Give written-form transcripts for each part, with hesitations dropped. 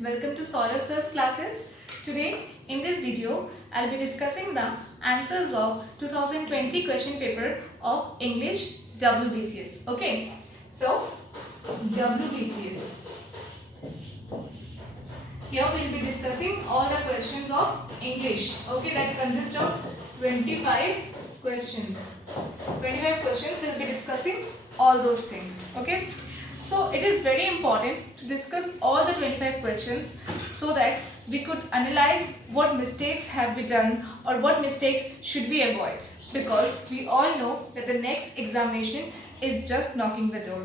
welcome to Saurav Sir's classes. Today in this video I'll be discussing the answers of 2020 question paper of English WBCS. Okay, so WBCS. Here we'll be discussing all the questions of English. Okay, that consists of 25 questions. 25 questions we'll be discussing all those things. Okay. So it is very important to discuss all the 25 questions so that we could analyze what mistakes have we done or what mistakes should we avoid, because we all know that the next examination is just knocking the door.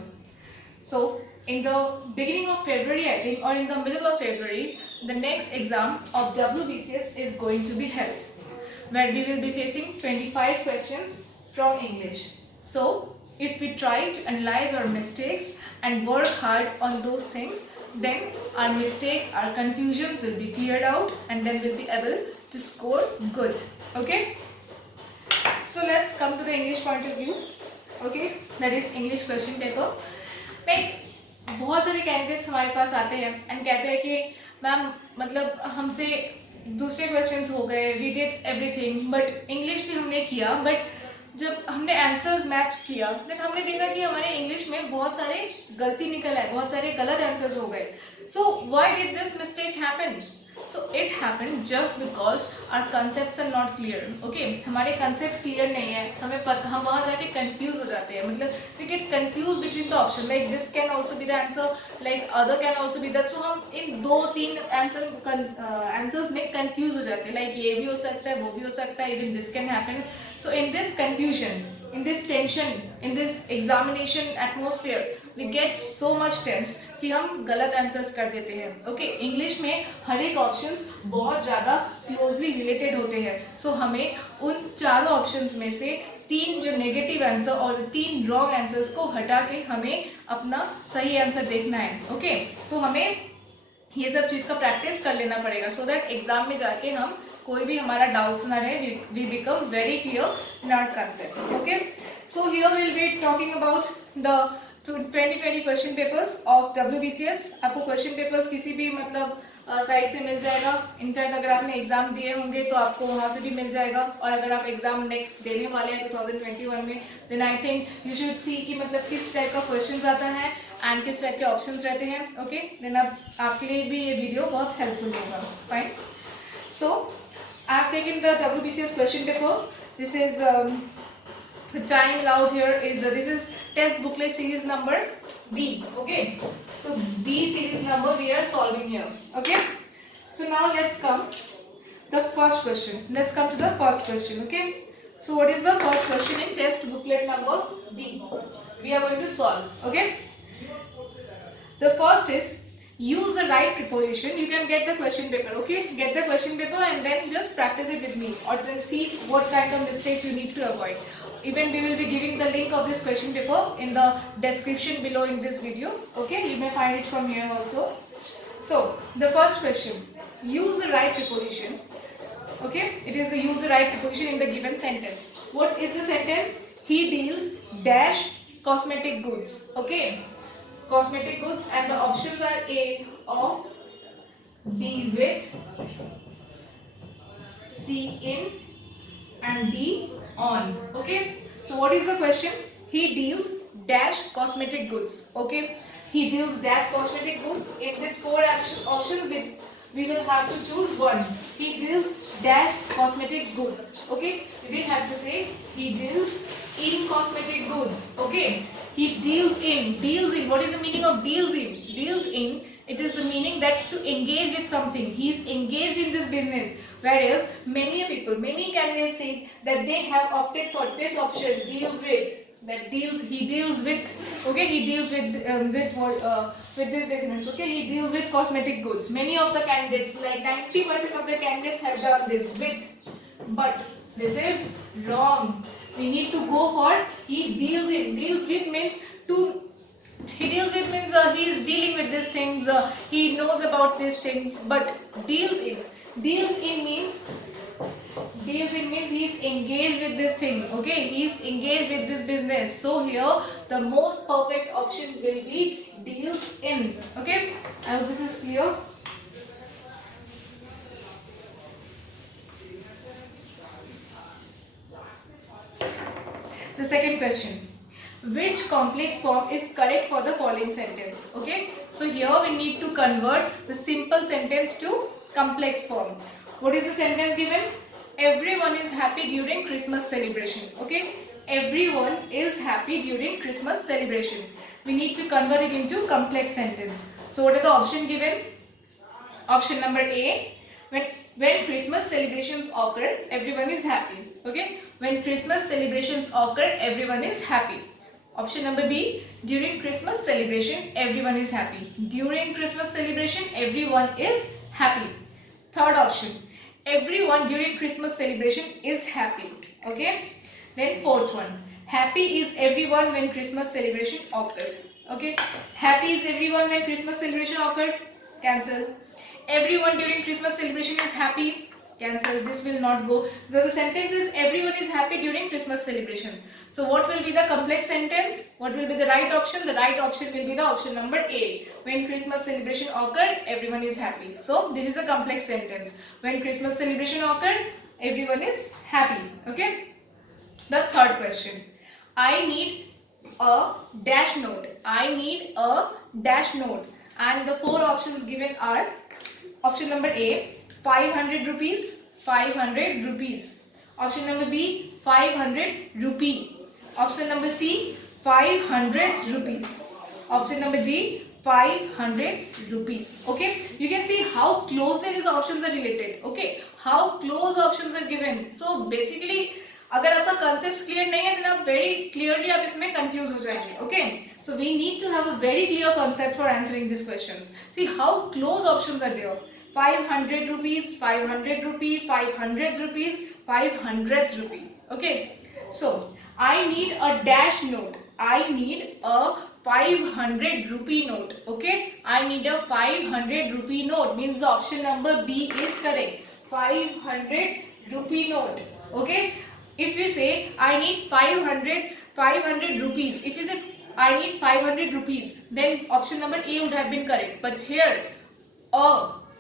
So in the beginning of February, I think, or in the middle of February, the next exam of WBCS is going to be held, where we will be facing 25 questions from English. So if we try to analyze our mistakes and work hard on those things, then our mistakes, our confusions will be cleared out and then we'll be able to score good. Okay? So let's come to the English point of view. Okay? That is English question paper. Like, बहुत सारे candidates हमारे पास आते हैं and कहते हैं कि ma'am मतलब हमसे दूसरे क्वेश्चंस हो गए, we did everything but English भी हमने किया, बट जब हमने आंसर्स मैच किया देन हमने देखा कि हमारे इंग्लिश में बहुत सारे गलती निकल आए, बहुत सारे गलत आंसर्स हो गए. So why did this mistake happen? So it happen just because our concepts are not clear. Okay, हमारे कंसेप्ट क्लियर नहीं है, हमें पता, हम वहाँ जाके कंफ्यूज हो जाते हैं. मतलब we get confuse between the option, like this can also be the answer, like other can also be that. So हम इन 2-3 आंसर्स में कंफ्यूज हो जाते हैं, लाइक ये भी हो सकता है, वो भी हो सकता है, even this can happen. So in this confusion, in this tension, in this examination atmosphere, we get so much tense कि हम गलत आंसर्स कर देते हैं. ओके, इंग्लिश में हर एक ऑप्शंस बहुत ज़्यादा क्लोजली रिलेटेड होते हैं. सो हमें उन चारों ऑप्शंस में से 3 जो नेगेटिव आंसर और 3 रॉन्ग आंसर्स को हटा के हमें अपना सही आंसर देखना है. ओके, तो हमें ये सब चीज़ का प्रैक्टिस कर लेना पड़ेगा सो दैट एग्जाम में जाके हम कोई भी हमारा डाउट्स ना रहे, we become very clear in our concepts. Okay, so here will be talking about the 2020 question papers of WBCS. आपको क्वेश्चन पेपर्स किसी भी मतलब साइट से मिल जाएगा. इनफैक्ट अगर आपने एग्जाम दिए होंगे तो आपको वहाँ से भी मिल जाएगा, और अगर आप एग्जाम नेक्स्ट देने वाले हैं 2021 में, then I think you should see कि मतलब किस टाइप का क्वेश्चन आता है एंड किस टाइप के ऑप्शंस रहते हैं. ओके, देन आपके लिए भी ये वीडियो बहुत हेल्पफुल होगा. Fine. So I have taken the WBCS question paper. This is the time allowed here is this is test booklet series number B. Okay, so B series number we are solving here. Okay, so now let's come the first question. Let's come to the first question. Okay, so what is the first question in test booklet number B? We are going to solve. Okay, the first is use the right preposition. You can get the question paper. Okay, get the question paper and then just practice it with me, or then see what kind of mistakes you need to avoid. Even we will be giving the link of this question paper in the description below in this video. Okay, you may find it from here also. So the first question, use the right preposition. Okay, it is the use the right preposition in the given sentence. What is the sentence? He deals dash cosmetic goods. Okay, cosmetic goods, and the options are A of, B with, C in, and D on. Okay, so what is the question? He deals dash cosmetic goods. Okay, he deals dash cosmetic goods. In these 4 options we will have to choose one. He deals dash cosmetic goods. Okay, we will have to say he deals in cosmetic goods. Okay, he deals in. Deals in. What is the meaning of deals in? Deals in, it is the meaning that to engage with something. He is engaged in this business. Whereas many people, many candidates say that they have opted for this option, deals with. That deals, he deals with. Okay, he deals with this business. Okay, he deals with cosmetic goods. Many of the candidates, like 90% of the candidates, have done this with. But this is wrong. We need to go for he deals in. Deals with means to. He deals with means he is dealing with these things. He knows about these things. But deals in. Deals in means he is engaged with this thing. Okay, he is engaged with this business. So here the most perfect option will be deals in. Okay, I hope this is clear. The second question, which complex form is correct for the following sentence? Okay, so here we need to convert the simple sentence to complex form. What is the sentence given? Everyone is happy during Christmas celebration. Okay, everyone is happy during Christmas celebration. We need to convert it into complex sentence. So what are the option given? Option number A, when Christmas celebrations occur, everyone is happy. Okay, when Christmas celebrations occur, everyone is happy. Option number B, during Christmas celebration, everyone is happy. During Christmas celebration, everyone is happy. Third option, everyone during Christmas celebration is happy. Okay, then fourth one, happy is everyone when Christmas celebration occurred. Okay, happy is everyone when Christmas celebration occurred. Cancel. Everyone during Christmas celebration is happy. Cancel. This will not go because the sentence is everyone is happy during Christmas celebration. So what will be the complex sentence? What will be the right option? The right option will be the option number A. When Christmas celebration occurred, everyone is happy. So this is a complex sentence. When Christmas celebration occurred, everyone is happy. Okay. The third question. I need a dash note. I need a dash note. And the four options given are option number A, 500 rupees, 500 rupees. Option number B, 500 rupee. Option number C, 500 rupees. Option number D, 500 rupee. Okay, you can see how closely these options are related. Okay, how close options are given. So basically अगर आपका concepts clear नहीं है, then आप very clearly आप इसमें confuse हो जाएंगे. Okay, so we need to have a very clear concept for answering these questions. See how close options are there. 500 rupees, 500 rupee, 500 rupees, 500 rupee. Okay, so I need a dash note. I need a 500 rupee note. Okay, I need a 500 rupee note. Means the option number B is correct. 500 rupee note. Okay, if you say I need 500 rupees, if you say I need 500 rupees, then option number A would have been correct. But here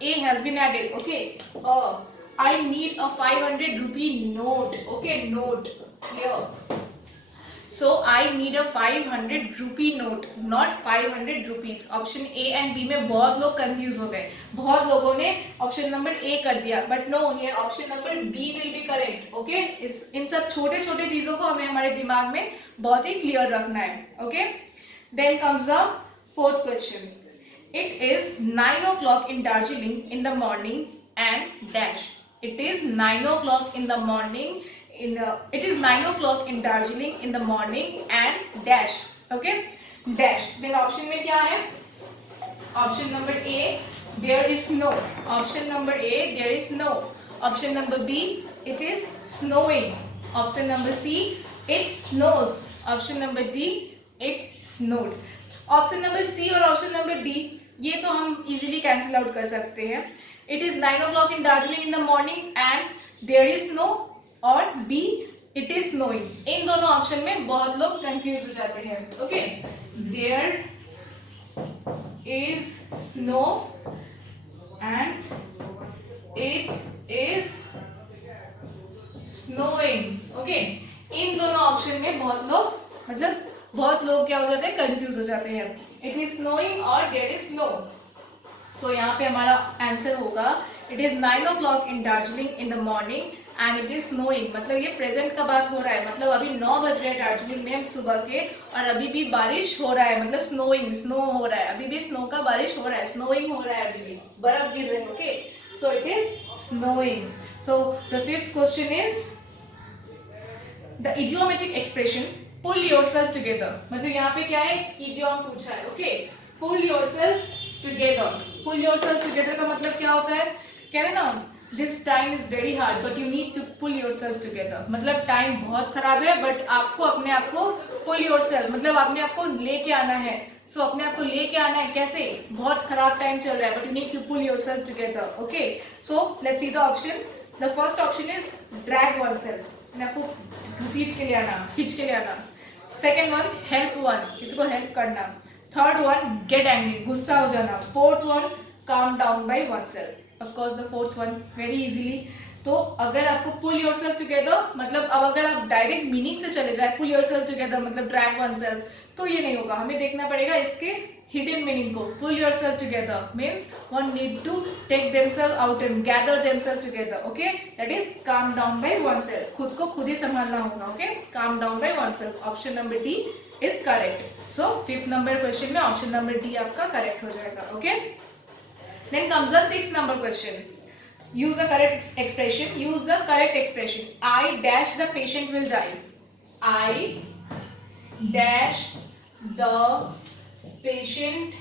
A has been added. Okay, I need a 500 rupee note. Okay, note here. So I need a 500 rupee note, not 500 rupees. Option A and B में बहुत लोग confuse हो गए. बहुत लोगों ने option number A कर दिया. But no, here option number B will be correct. Okay, इन सब छोटे छोटे चीजों को हमें हमारे दिमाग में बहुत ही clear रखना है. Okay, then comes the fourth question. It is 9 o'clock in Darjeeling in the morning and dash. It is 9 o'clock in the morning. It is 9 o'clock in Darjeeling in the morning and dash. Okay, dash. Then option में क्या है? Option number A, there is snow. Option number A, there is snow. Option number B, it is snowing. Option number C, it snows. Option number D, it snowed. Option number C और option number D ये तो हम easily cancel out कर सकते हैं. It is 9 o'clock in Darjeeling in the morning and there is snow. और B, it is snowing. इन दोनों option में बहुत लोग कंफ्यूज हो जाते हैं. Okay, there is snow and it is snowing. Okay, इन दोनों ऑप्शन में बहुत लोग क्या हो जाते हैं, कंफ्यूज हो जाते हैं. It is snowing और there is snow. So यहाँ पे हमारा आंसर होगा it is 9 o'clock in Darjeeling in the morning and it is snowing. मतलब ये प्रेजेंट का बात हो रहा है. मतलब अभी 9 बज रहे हैं दार्जिलिंग में सुबह के और अभी भी बारिश हो रहा है. मतलब स्नो हो रहा है. अभी भी स्नो का बारिश हो रहा है. स्नोइंग हो रहा है. अभी भी बर्फ गिर रही है. Okay, so it is snowing. So the fifth question is the idiomatic expression pull yourself together. मतलब यहाँ पे क्या है, इडियम पूछा है. Okay, pull yourself together. Pull yourself together का मतलब क्या होता है, कहते हैं ना this time is very hard but you need to pull yourself together. मतलब टाइम बहुत खराब है बट आपको अपने आप को पुल योरसेल्फ मतलब अपने आप को लेके आना है. सो अपने आप को लेके आना है. कैसे, बहुत खराब टाइम चल रहा है but you need to pull yourself together. Okay, so let's see the option. The first option is drag oneself. अपने आपको घसीट के ले आना, खींच के ले आना. सेकेंड वन, हेल्प वन, किसी को हेल्प करना. थर्ड वन, गेट एंग्री, गुस्सा हो जाना. Fourth one, calm down by oneself. Of course the fourth one very easily. तो अगर आपको पुल योरसेल्फ टुगेदर मतलब अब अगर आप डायरेक्ट मीनिंग से चले जाए पुल योरसेल्फ टुगेदर मतलब ड्रैग वनसेल्फ, तो ये नहीं होगा, हमें देखना पड़ेगा इसके हिडन मीनिंग को. Pull yourself together means one need to take themselves out and gather themselves together. Okay, that is calm down by oneself. खुद को खुद ही संभालना होगा. Okay, calm down by oneself. Option number D is correct. So 5th number question में option number D आपका correct हो जाएगा. Okay, then comes the 6th number question. Use the correct expression. Use the correct expression. I dash the patient will die. I dash the patient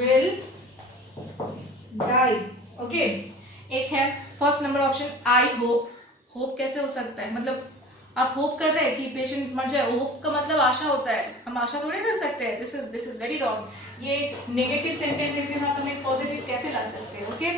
will die. Okay. एक है first number option I hope. Hope कैसे हो सकता है, मतलब आप hope कर रहे हैं कि पेशेंट मर जाए. होप का मतलब आशा होता है, हम आशा थोड़ी कर सकते हैं. This is very wrong. ये नेगेटिव सेंटेंस के साथ हम एक पॉजिटिव कैसे ला सकते हैं. ओके,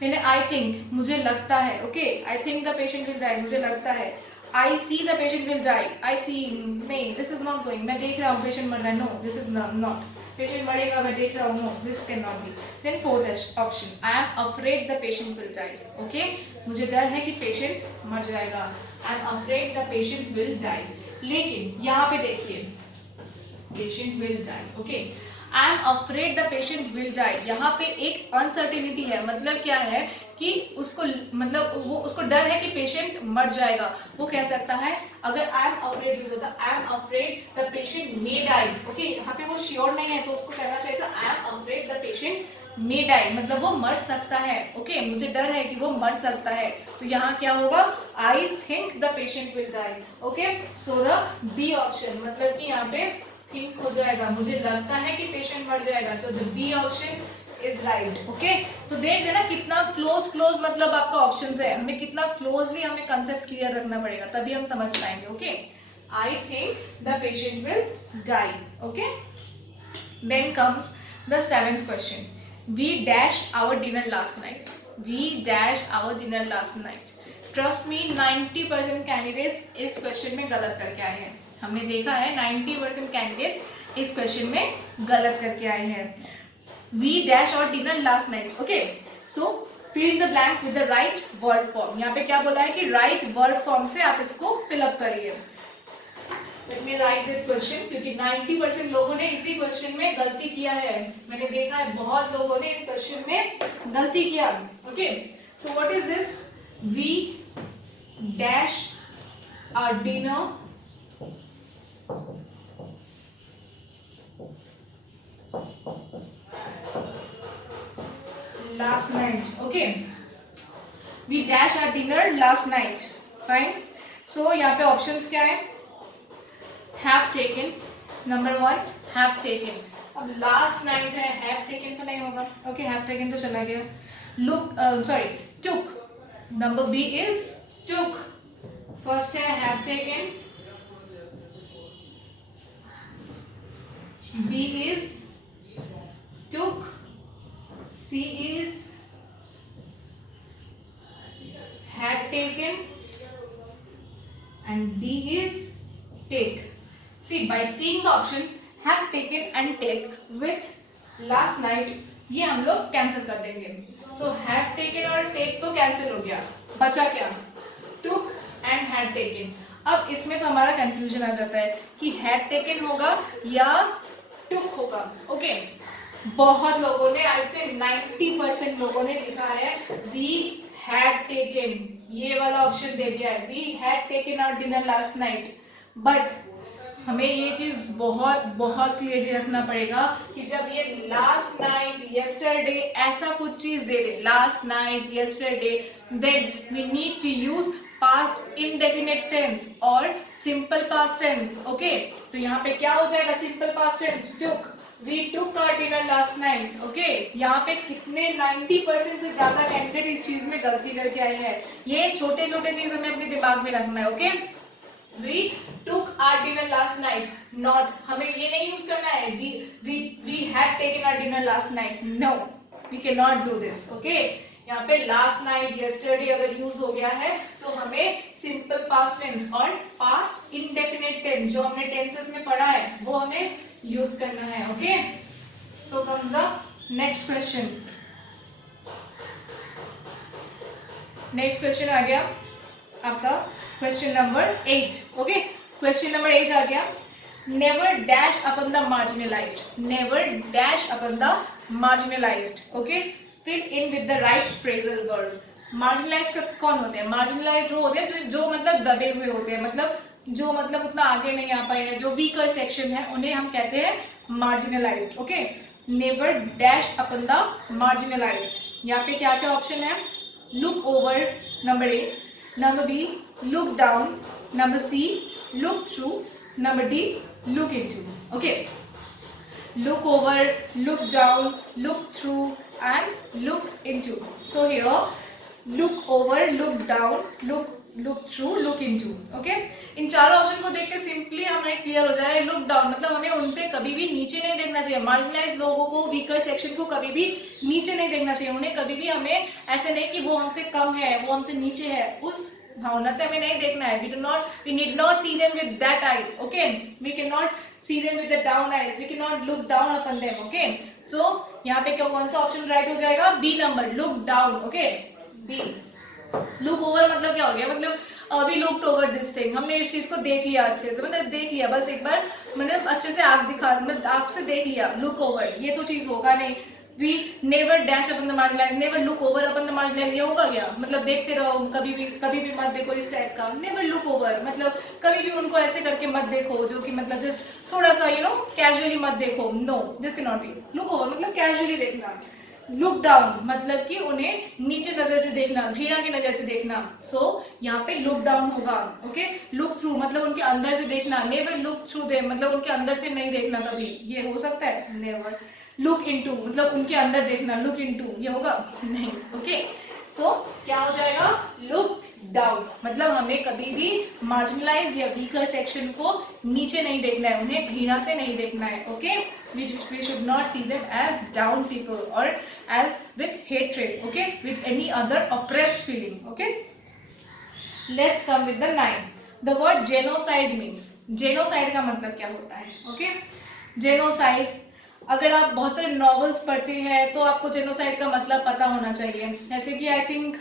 देन आई थिंक मुझे लगता है. Okay, I think the patient will die, मुझे लगता है. I see the patient will die, I see नहीं, दिस इज नॉट गोइंग. मैं देख रहा हूँ पेशेंट मर रहा है. No, this is not. Patient मरेगा, मैं देख रहा हूँ. No, this can not be. Then 4th option I am afraid the patient will die. Okay, मुझे डर है कि पेशेंट मर जाएगा. I am afraid the patient will die. लेकिन यहाँ पे देखिए patient will die. Okay, I am afraid the patient will die. यहाँ पे एक अनसर्टेनिटी है. मतलब क्या है कि उसको मतलब वो उसको डर है कि पेशेंट मर जाएगा. वो कह सकता है अगर आई एम अफ्रेड यूज होता I am afraid the patient may die. Okay, यहाँ पे वो श्योर नहीं है तो उसको कहना चाहिए था I am afraid the patient may die, मतलब वो मर सकता है. ओके, मुझे डर है कि वो मर सकता है. तो यहाँ क्या होगा, I think the patient will die. Okay, so the B option मतलब कि यहाँ पे थिंक हो जाएगा, मुझे लगता है कि पेशेंट मर जाएगा. So the B option is right. Okay, तो देख लेना कितना क्लोज मतलब आपका ऑप्शंस है. हमें कितना क्लोजली हमें कंसेप्ट क्लियर रखना पड़ेगा, तभी हम समझ पाएंगे. Okay, I think the patient will die. Okay, then comes the 7th question. We dashed our dinner last night. We dashed our dinner last night. Trust me, 90% candidates इस question में गलत करके आए हैं. हमने देखा है 90% कैंडिडेट्स इस क्वेश्चन में गलत करके आए हैं. We dashed our dinner last night. Okay, so fill in the blank with the right verb form. यहाँ पे क्या बोला है कि right verb form से आप इसको fill up करिए. Let me write this question क्योंकि 90% लोगों ने इसी क्वेश्चन में गलती किया है. मैंने देखा है बहुत लोगों ne इस क्वेश्चन में गलती किया. Okay, so what is this? We dash our dinner last night. Okay, we dash our dinner last night. Fine. So यहाँ पे ऑप्शंस क्या है? Have taken, number 1 have taken. अब last night है, have taken तो नहीं होगा. Okay, have taken तो चला गया. Look, sorry, took. Number B is took. First है have taken. B is took. C is had taken. And D is take. See, by seeing the option have taken and take with last night, ये हम लोग cancel कर देंगे. So have taken और take तो cancel हो गया, बचा क्या? took and had taken. अब इसमें तो हमारा कंफ्यूजन आ जाता है कि had taken होगा या took होगा. ओके, बहुत लोगों ने आई से 90% लोगों ने लिखा है we had taken. ये वाला ऑप्शन दे दिया है we had taken our dinner last night. But हमें ये चीज बहुत क्लियरली रखना पड़ेगा कि जब ये लास्ट नाइट यस्टरडे ऐसा कुछ चीज दे दे, last night yesterday, then we need to use past indefinite tense और सिंपल पास्ट टेंस. ओके, तो यहाँ पे क्या हो जाएगा simple past tense took. We took our dinner last night. Okay, यहाँ पे कितने 90% से ज्यादा कैंडिडेट इस चीज में गलती करके आए हैं. ये छोटे चीज हमें अपने दिमाग में रखना है. Okay, We took our dinner last night. Not, हमें ये नहीं यूज करना है we had taken our dinner last night. No, we cannot do this. Okay, यहाँ पे last night, yesterday अगर यूज हो गया है तो हमें simple past tense और past indefinite tense जो हमने tenses में पढ़ा है वो हमें यूज करना है. Okay, so comes the next question. Next question आ गया आपका question number 8. Okay, question number 8 आ गया. Never dash upon the marginalized. Never dash upon the marginalized. Okay, fill in with the right phrasal verb. Marginalized कौन होते हैं? Marginalised वो होते हैं जो मतलब दबे हुए होते हैं, मतलब जो मतलब उतना आगे नहीं आ पाए हैं, जो वीकर सेक्शन है, उन्हें हम कहते हैं marginalised. Okay, never dash upon the marginalised. यहाँ पे क्या क्या ऑप्शन है? Look over number A, number B look down, number C look through, number D look into. Okay, look over, look down, look through and look into. So here look over, look down, look through, look into. Okay, इन चारों option को देख के simply हमें clear हो जाए. Look down मतलब हमें उन पे कभी भी नीचे नहीं देखना चाहिए. मार्जिनलाइज लोगों को, वीकर सेक्शन को कभी भी नीचे नहीं देखना चाहिए. उन्हें कभी भी हमें ऐसे नहीं कि वो हमसे कम है, वो हमसे नीचे है, उस भावना से हमें नहीं देखना है. we need not see them with that eyes. Okay, we cannot see them with the down eyes. We cannot look down upon them. Okay, so यहाँ पे क्या कौन सा ऑप्शन राइट हो जाएगा? B number, look down. Okay, B. Look over मतलब क्या हो गया? मतलब we looked over this thing. हमने इस चीज को देख लिया अच्छे से, मतलब देख लिया, बस एक बार मतलब अच्छे से आंख दिखा, मतलब आंख से देख लिया. लुक ओवर ये तो चीज होगा नहीं. We never dash upon the marginalized, never look over upon the marginalized. ये होगा क्या? मतलब देखते रहो, कभी भी मत देखो इस टाइप का. never look over मतलब कभी भी उनको ऐसे करके मत देखो जो कि मतलब जस्ट थोड़ा सा कैजुअली मत देखो. no, this cannot be. look over मतलब कैजुअली देखना. लुक डाउन मतलब कि उन्हें नीचे नजर से देखना, घृणा की नजर से देखना. सो यहाँ पे लुक डाउन होगा. ओके, लुक थ्रू मतलब उनके अंदर से देखना. नेवर लुक थ्रू देम मतलब उनके अंदर से नहीं देखना कभी. ये हो सकता है? नेवर. लुक इनटू मतलब उनके अंदर देखना. लुक इनटू ये होगा? नहीं. ओके, सो क्या हो जाएगा? लुक डाउन मतलब हमें कभी भी मार्जिनलाइज या वीकर सेक्शन को नीचे नहीं देखना है, उन्हें घृणा से नहीं देखना है. Okay, we should not see them as down people or as with hatred. Okay, with any other oppressed feeling. Okay, let's come with the 9. The word genocide means. genocide का मतलब क्या होता है? Okay, genocide अगर आप बहुत सारे novels पढ़ते हैं तो आपको जेनोसाइड का मतलब पता होना चाहिए. जैसे कि आई थिंक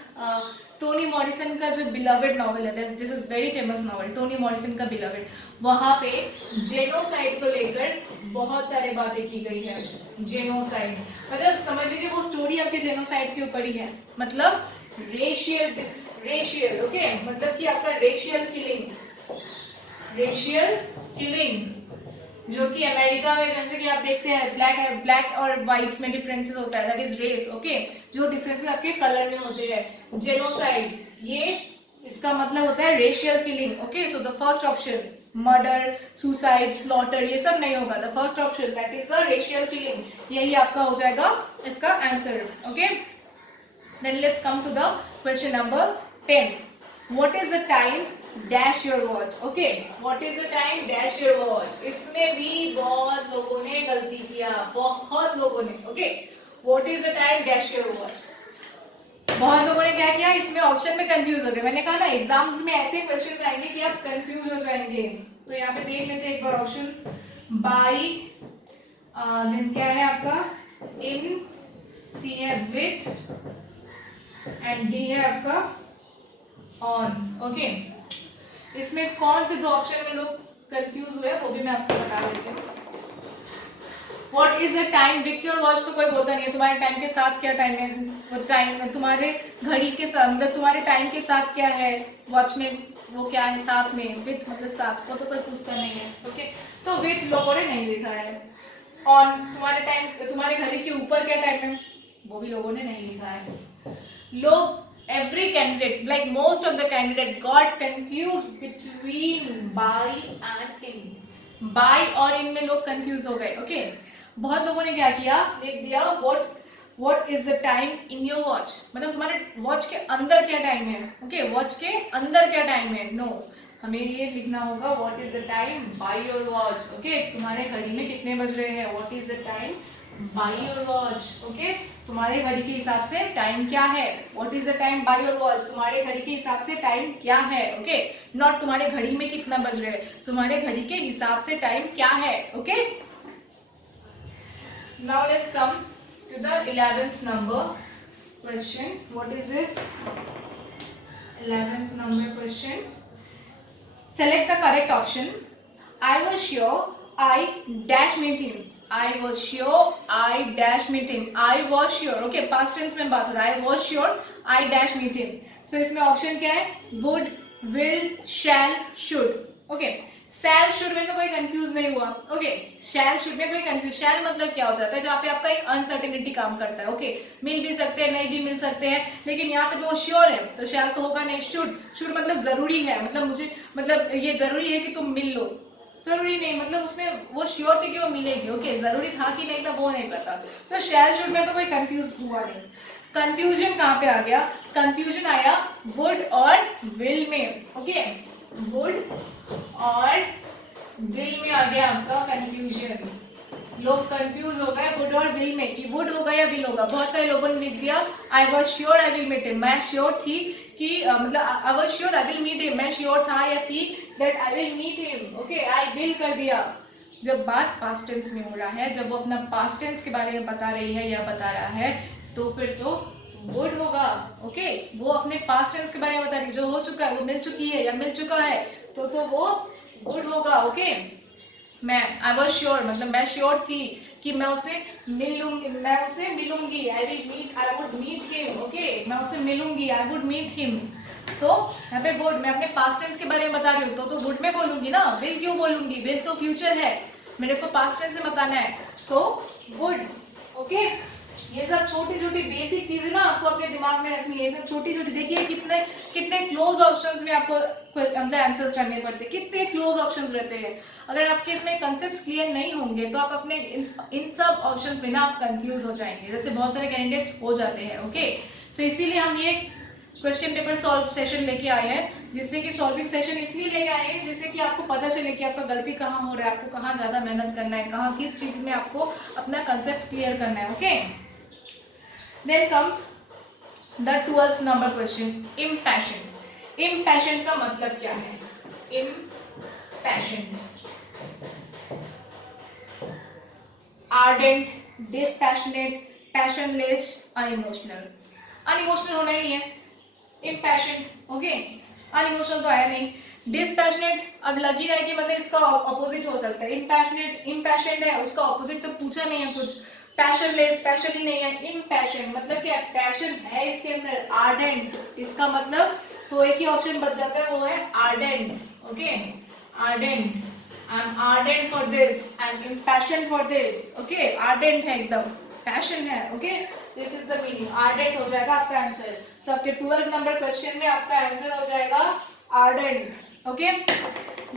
टोनी मॉरिसन का जो बिलवेड नॉवल है, this is very famous novel, Tony Morrison का बिलवेड, वहाँ पे जेनोसाइड को लेकर बहुत सारी बातें की गई है. जेनोसाइड मतलब समझ लीजिए वो स्टोरी आपके जेनोसाइड के ऊपर ही है. मतलब रेशियल ओके, मतलब कि आपका रेशियल किलिंग जो कि अमेरिका में जैसे कि आप देखते हैं ब्लैक और व्हाइट में डिफरेंसेस होता है, दैट इज रेस. ओके, जो डिफरेंसेस आपके कलर में होते हैं. जेनोसाइड ये इसका मतलब होता है racial killing. Okay, so the first option murder, suicide, slaughter ये सब नहीं होगा. The first option that is the racial killing, यही आपका हो जाएगा इसका answer. Okay, then let's come to the question number 10. What is the time dash your watch. Okay, what is the time dash your watch. इसमें भी बहुत लोगों ने गलती किया, बहुत लोगों ने. Okay, what is the time dash your watch. बहुत लोगों ने क्या किया, इसमें ऑप्शन में कंफ्यूज हो गए. मैंने कहा ना एग्जाम्स में ऐसे क्वेश्चंस आएंगे कि आप कंफ्यूज हो जाएंगे. तो यहाँ पे देख लेते हैं एक बार ऑप्शंस. बाई, देन क्या है आपका इन, सी है विथ एंड डी है आपका ऑन. ओके, इसमें कौन से दो ऑप्शन में लोग कंफ्यूज हुए वो भी मैं आपको बता देती हूँ. What is the time with your watch तो कोई बोलता नहीं है. तुम्हारे टाइम के साथ क्या टाइम है, वो टाइम तुम्हारे घड़ी के साथ मतलब तुम्हारे टाइम के साथ क्या है वॉच में, वो क्या है साथ में. विथ मतलब साथ, वो तो कोई पूछता नहीं है. ओके, तो विथ लोगों ने नहीं लिखा है. ऑन तुम्हारे टाइम, तुम्हारे घड़ी के ऊपर क्या टाइम है, वो भी लोगों ने नहीं लिखा है. लोग every candidate, like most of the candidate got confused between by and in. by और in में लोग confused हो गए. okay, बहुत लोगों ने क्या किया, लिख दिया what is the time in your watch मतलब तुम्हारे वॉच के अंदर क्या टाइम है. okay, वॉच के अंदर क्या टाइम है. no, हमें ये लिखना होगा what is the time by your watch. okay, तुम्हारे घड़ी में कितने बज रहे हैं, what is the time by your watch. okay, तुम्हारे घड़ी के हिसाब से टाइम क्या है. what is the time by your watch, तुम्हारे घड़ी के हिसाब से टाइम क्या है. ओके, नॉट तुम्हारे घड़ी में कितना बज रहे हैं, तुम्हारे घड़ी के हिसाब से टाइम क्या है. Okay, now let's come to the 11th number question. What is this? 11th number question. Select the correct option. I was sure I dash meet him. I was sure I dash meet him. I was sure. Okay, past tense में बात हो रहा है. I was sure I dash meet him. So इसमें option क्या है? Would, will, shall, should. Okay. Shall should में तो कोई कंफ्यूज नहीं हुआ. ओके, शैल शुड में कोई कंफ्यूज. शैल मतलब क्या हो जाता है? जहाँ पे आपका एक अनसर्टेनिटी काम करता है. ओके, मिल भी सकते हैं, नहीं भी मिल सकते हैं, लेकिन यहाँ पे तो वो श्योर है, तो शैल तो होगा नहीं. शुड, शुड मतलब जरूरी है, मतलब मुझे, मतलब ये जरूरी है कि तुम मिल लो. जरूरी नहीं, मतलब उसने वो श्योर थी कि वो मिलेगी. ओके, जरूरी था कि नहीं था वो नहीं पता. तो शैल शुड में तो कोई कंफ्यूज हुआ नहीं. कंफ्यूजन कहाँ पे आ गया? कंफ्यूजन आया वुड और विल में. ओके, वुड और विल में आ गया आपका कंफ्यूजन. लोग कंफ्यूज हो गए वुड और विल में कि वुड होगा या विल होगा. बहुत सारे लोगों ने लिख दिया I was sure I will meet him. मैं श्योर थी कि मतलब I was sure I will meet him. मैं श्योर था या थी that I will meet him. Okay, I will कर दिया. जब बात पास्ट टेंस में हो रहा है, जब वो अपना पास्ट टेंस के बारे में बता रही है या बता रहा है, तो फिर तो वुड होगा. ओके, वो अपने पास्ट टेंस के बारे में बता रही है, जो हो चुका है, वो मिल चुकी है या मिल चुका है, तो वो वुड होगा. ओके, आई वॉज श्योर मतलब मैं श्योर थी कि मैं उसे मिलूंगी. I would meet him. Okay, मैं उसे मिलूंगी, I would meet him. So यहाँ पे वुड, मैं अपने पास्ट टेंस के बारे में बता रही हूँ, तो वुड में बोलूंगी ना. विल क्यों बोलूंगी? विल तो फ्यूचर है, मेरे को पास्ट टेंस से बताना है. So would. ओके, ये सब छोटी छोटी बेसिक चीजें ना आपको अपने दिमाग में रखनी है. ये सब छोटी छोटी, देखिए कितने क्लोज ऑप्शंस में आपको मतलब आंसर्स करने पड़ते हैं, कितने क्लोज ऑप्शंस रहते हैं. अगर आपके इसमें कंसेप्ट्स क्लियर नहीं होंगे तो आप अपने इन सब ऑप्शंस में ना आप कंफ्यूज हो जाएंगे, जैसे बहुत सारे कैंडिडेट्स हो जाते हैं. ओके, सो इसीलिए हम ये क्वेश्चन पेपर सॉल्व सेशन लेके आए हैं, जिससे कि सॉल्विंग सेशन इसलिए लेके आए हैं जिससे कि आपको पता चले कि आपका गलती कहाँ हो रहा है, आपको कहाँ ज़्यादा मेहनत करना है, कहाँ किस चीज़ में आपको अपना कंसेप्ट क्लियर करना है. Okay, then comes the 12th number question, impassion. Impassion का मतलब क्या है? Impassion, ardent, dispassionate, passionless, unemotional. Unemotional होना ही है इम्पैशन. ओके, अनइमोशनल तो आया नहीं. डिस्पैशनेट, अब लग ही रहा है कि मतलब इसका ऑपोजिट हो सकता है. इम्पैशनेट, इम्पैशनेट है, उसका ऑपोजिट तो पूछा नहीं है कुछ. पैशनलेस, पैशन ही नहीं है. इम्पैशन मतलब क्या? पैशन है इसके अंदर. आर्डेंट, इसका मतलब तो एक ही ऑप्शन बच जाता है, वो है ardent. Okay, ardent. I am ardent for this, I am impassion for this. Okay, ardent है एकदम, पैशन है. Okay, this is the meaning. Ardent हो जाएगा आपका आंसर. सो आपके 12 नंबर क्वेश्चन में आपका आंसर हो जाएगा ardent. Okay,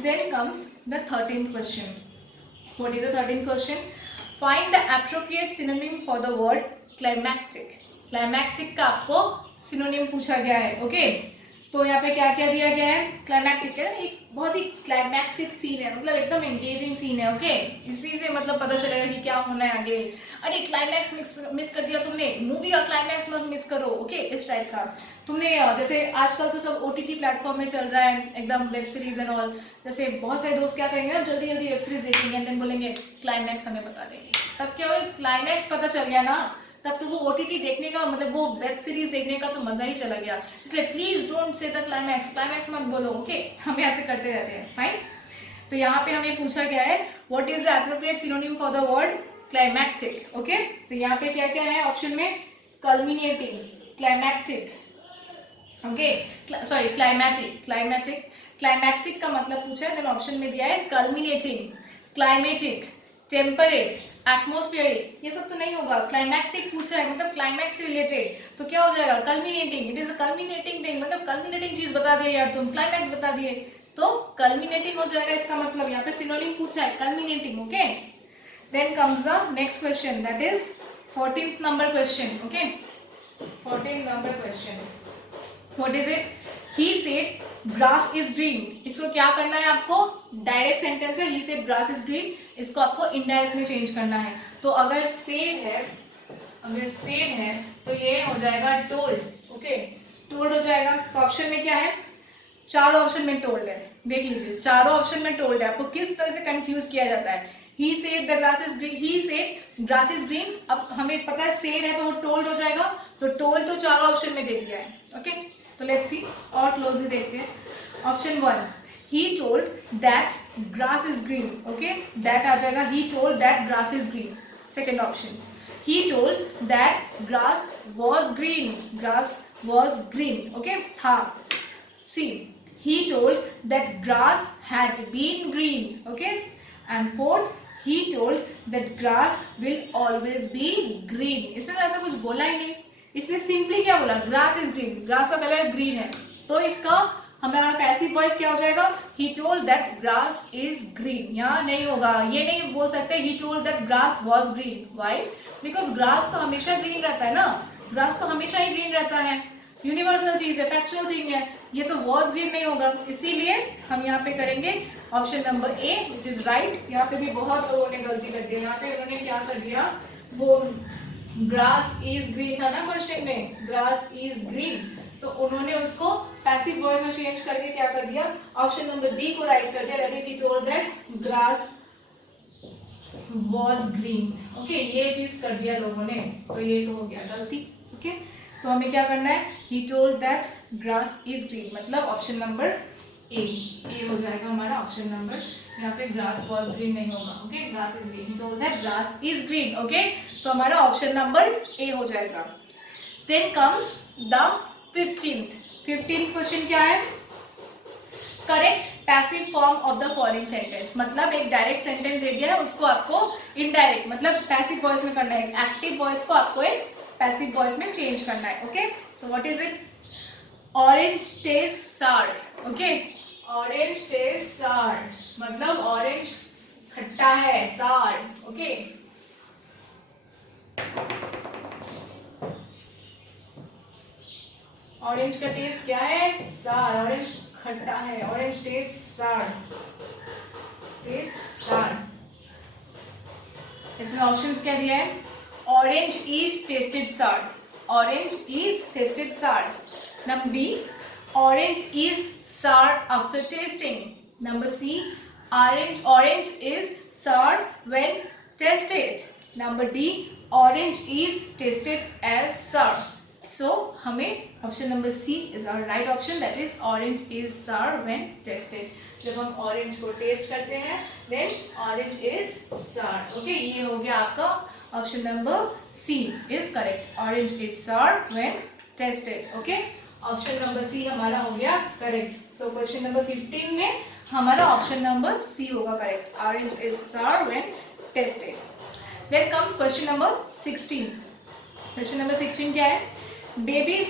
then comes the 13th question. What is the 13th question? Find the appropriate synonym for the word climactic. Climactic का आपको सिनोनिम पूछा गया है. ओके, तो यहाँ पे क्या क्या दिया गया है? क्लाइमैक्टिक है, एक बहुत ही क्लाइमैक्टिक सीन है, मतलब एकदम एंगेजिंग सीन है. ओके, इसी से मतलब पता चलेगा कि क्या होना है आगे. अरे क्लाइमैक्स मिस कर दिया तुमने, मूवी का क्लाइमैक्स मत मिस करो. ओके, इस टाइप का तुमने, जैसे आजकल तो सब OTT प्लेटफॉर्म में चल रहा है एकदम वेब सीरीज एंड ऑल. जैसे बहुत सारे दोस्त क्या करेंगे ना, जल्दी जल्दी वेब सीरीज देखेंगे एंड देन बोलेंगे क्लाइमैक्स हमें बता देंगे. तब क्या होगा? क्लाइमैक्स पता चल गया ना, तब तो वो OTT देखने का मतलब वो वेब सीरीज देखने का तो मजा ही चला गया. इसलिए please don't say the climax, climax मत बोलो. ओके, हम ऐसे करते रहते हैं. फाइन. तो यहाँ पे हमें पूछा गया है what is the appropriate synonym for the word climactic. Okay, तो यहाँ पे क्या क्या है ऑप्शन में? Culminating, climactic. Okay, sorry climatic. Climactic का मतलब पूछा है, देन ऑप्शन में दिया है कल्मिनेटिंग, क्लाइमेटिक, टेम्परेट, एटमॉस्फेरिक. ये सब तो नहीं होगा. क्लाइमैक्टिक पूछा है मतलब क्लाइमैक्स से रिलेटेड, तो क्या हो जाएगा? Culminating. It is a culminating thing, मतलब कल्मिनेटिंग चीज बता दिए यार तुम, क्लाइमैक्स बता दिए, तो कल्मिनेटिंग हो जाएगा इसका मतलब. यहाँ पे सिनोनिम पूछा है culminating. Okay, then comes the next question, that is 14th number question. Okay, 14th number question, what is it? He said grass is green. इसको क्या करना है आपको? डायरेक्ट सेंटेंस है, he said grass is green, इसको आपको indirect में change करना है. तो अगर सेड है तो ये हो जाएगा टोल्ड. ओके, टोल्ड हो जाएगा. तो ऑप्शन में क्या है? चारों ऑप्शन में टोल्ड है. देख लीजिए, चारों ऑप्शन में टोल्ड है. आपको किस तरह से कंफ्यूज किया जाता है? He said the grass is green, he said grass is green. अब हमें पता है सेड है तो वो टोल्ड हो जाएगा, तो टोल्ड तो चारों ऑप्शन में दे दिया है. ओके, तो लेट्स सी और क्लोजली देखते हैं. Option 1, he told that grass is green. Okay, that आ जाएगा. he told that grass is green. Second option, he told that grass was green. grass was green. Okay, था. C, he told that grass had been green. Okay, and fourth, he told that grass will always be green. इसने ऐसा कुछ बोला ही नहीं, इसने simply क्या बोला, grass is green, grass का कलर ग्रीन है. तो इसका हमारा पैसिव वॉइस क्या हो जाएगा, he told that grass is green. यहाँ नहीं होगा, ये नहीं बोल सकते he told that grass was green. Why? Because grass तो हमेशा ग्रीन रहता है ना, ग्रास तो हमेशा ही ग्रीन रहता है, यूनिवर्सल चीज है, फैक्चुअल थिंग है. ये तो was green नहीं होगा, इसीलिए हम यहाँ पे करेंगे option number A which is right. यहाँ पे भी बहुत लोगों ने गलती कर दी. यहाँ पे उन्होंने क्या कर दिया, वो ग्रास इज ग्रीन था ना क्वेश्चन में, ग्रास इज ग्रीन, तो उन्होंने उसको पैसिव वॉइस में चेंज करके क्या कर दिया, ऑप्शन नंबर बी को राइट कर दिया. That is he told that grass was green. Okay, ये चीज कर दिया लोगों ने, तो ये तो हो गया गलती. ओके, तो हमें क्या करना है, he told that grass is green, मतलब ऑप्शन नंबर ए हो जाएगा हमारा ऑप्शन नंबर. यहाँ पे ग्रास वाज ग्रीन नहीं होगा. Okay, grass is green, he told that grass is green. Okay, तो हमारा ऑप्शन नंबर ए हो जाएगा. Then comes the 15th question क्या है, correct passive form of the following sentence. मतलब एक डायरेक्ट सेंटेंस दे दिया है, उसको आपको इनडायरेक्ट मतलब पैसिव वॉइस में करना है. एक्टिव वॉइस को आपको एक पैसिव वॉइस में चेंज करना है. Okay, so what is it, orange taste sour. Okay, orange taste sour मतलब ऑरेंज खट्टा है, सार. ओके, ऑरेंज का टेस्ट क्या है, सार. ऑरेंज खट्टा है, ऑरेंज टेस्ट सार, टेस्ट सार. इसमें ऑप्शंस क्या दिया है, orange is tasted sour, orange is tasted sour. Number B, orange is sour after tasting. Number C, orange is sour when tasted. Number D, orange is tasted as sour. So हमें option number C is our right option, that is orange is sour when tasted. जब हम orange को test करते हैं then orange is sour. Okay, ये हो गया आपका option number C is correct. Orange is sour when tasted. Okay, option number C हमारा हो गया करेक्ट. सो क्वेश्चन नंबर 15 में हमारा ऑप्शन नंबर सी होगा correct, orange is sour when tasted. Then comes question number 16. Question number 16 क्या है, babies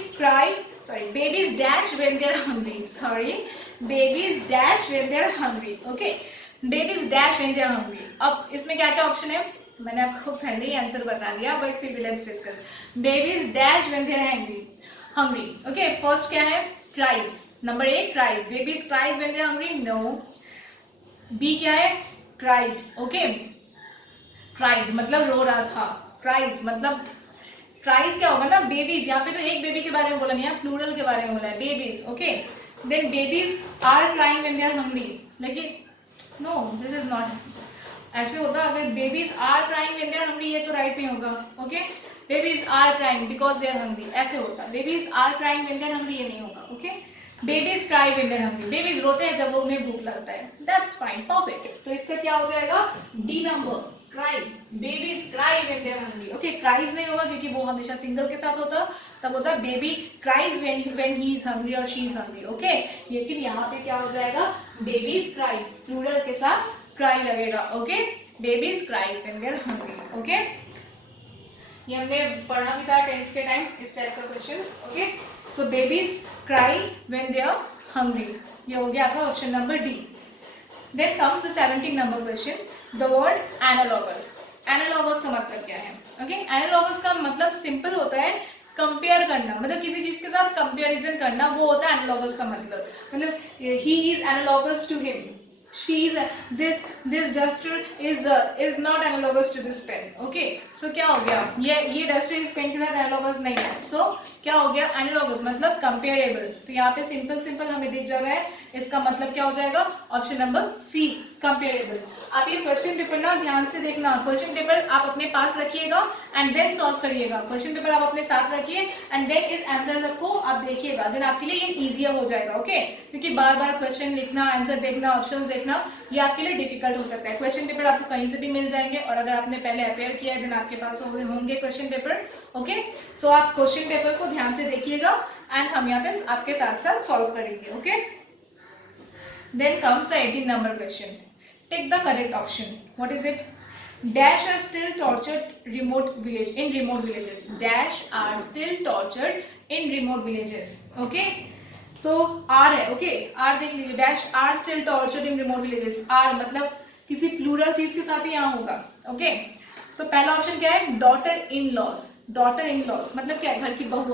dash when they are hungry. Babies dash when they are hungry. Okay, babies dash when they are hungry. अब इसमें क्या क्या option है, मैंने आपको पहले ही आंसर बता दिया, बट फिर भी let's discuss. Babies dash when they are hungry. Okay, first क्या है, cries. Number A, cries. Babies cries when they are hungry. No. B क्या है, cried. Okay, cried मतलब रो रहा था. Cries मतलब cries क्या होगा ना, babies. यहाँ पे तो एक बेबी के बारे में बोला नहीं है, प्लूरल के बारे में बोला है, babies. Okay, then babies are crying when they are hungry. लेकिन no, this is not. ऐसे होता अगर babies are crying when they are hungry, ये तो right नहीं होगा. Okay, babies are crying because they are hungry, ऐसे होता. babies are crying when they are hungry, ये नहीं होगा. okay, babies cry when they are hungry. babies रोते हैं जब उन्हें भूख लगता है. that's fine, perfect. तो इसका क्या हो जाएगा, D number, cry. babies cry when they are hungry. okay, cries नहीं होगा क्योंकि वो हमेशा सिंगल के साथ होता, तब होता baby cries when he is hungry or she is hungry. okay, लेकिन यहाँ पे क्या हो जाएगा, babies cry प्लूरल के साथ cry लगेगा. okay, babies cry when they are hungry. okay, ये हमने पढ़ा भी था 10th के टाइम इस टाइप का questions. Okay, so babies cry when they are hungry, ये हो गया आपका option number D. Then comes the 17 number question, the word analogous. Analogous का मतलब क्या है. ओके, एनालॉगस का मतलब सिंपल होता है कंपेयर करना, मतलब किसी चीज के साथ कंपेरिजन करना, वो होता है एनालॉगस का मतलब he is analogous to him, she is this duster is not analogous to this pen. okay, so क्या हो गया, ये duster इस पेन के साथ analogous नहीं है. so क्या हो गया, analogous मतलब comparable. तो यहाँ पे सिंपल हमें दिख जा रहा है इसका मतलब क्या हो जाएगा? Option number C, comparable. आप ये क्वेश्चन पेपर ना ध्यान से देखना, क्वेश्चन पेपर आप अपने पास रखिएगा एंड देन सॉल्व करिएगा। क्वेश्चन पेपर आप अपने साथ रखिए एंड देन इस आंसर को आप देखिएगा, देन आपके लिए ये इजियर हो जाएगा। ओके, क्योंकि बार बार क्वेश्चन लिखना, आंसर देखना, ऑप्शंस देखना, ये आपके लिए डिफिकल्ट हो सकता है। क्वेश्चन पेपर आपको कहीं से भी मिल जाएंगे, और अगर आपने पहले अपेयर किया है देन आपके पास होंगे क्वेश्चन पेपर। ओके, सो आप क्वेश्चन पेपर को ध्यान से देखिएगा एंड हम यहाँ पे आपके साथ साथ सॉल्व करेंगे। Okay, then comes the 18 number question. Take the correct option. What is it? Dash are still tortured in remote villages. Dash are still tortured in remote villages. Okay, तो R है। Okay, R देख लीजिए, dash are still tortured in remote villages. R मतलब किसी plural चीज के साथ ही यहाँ होगा। ओके, तो पहला ऑप्शन क्या है? Daughter in laws. Daughter in laws मतलब क्या है? घर की बहू,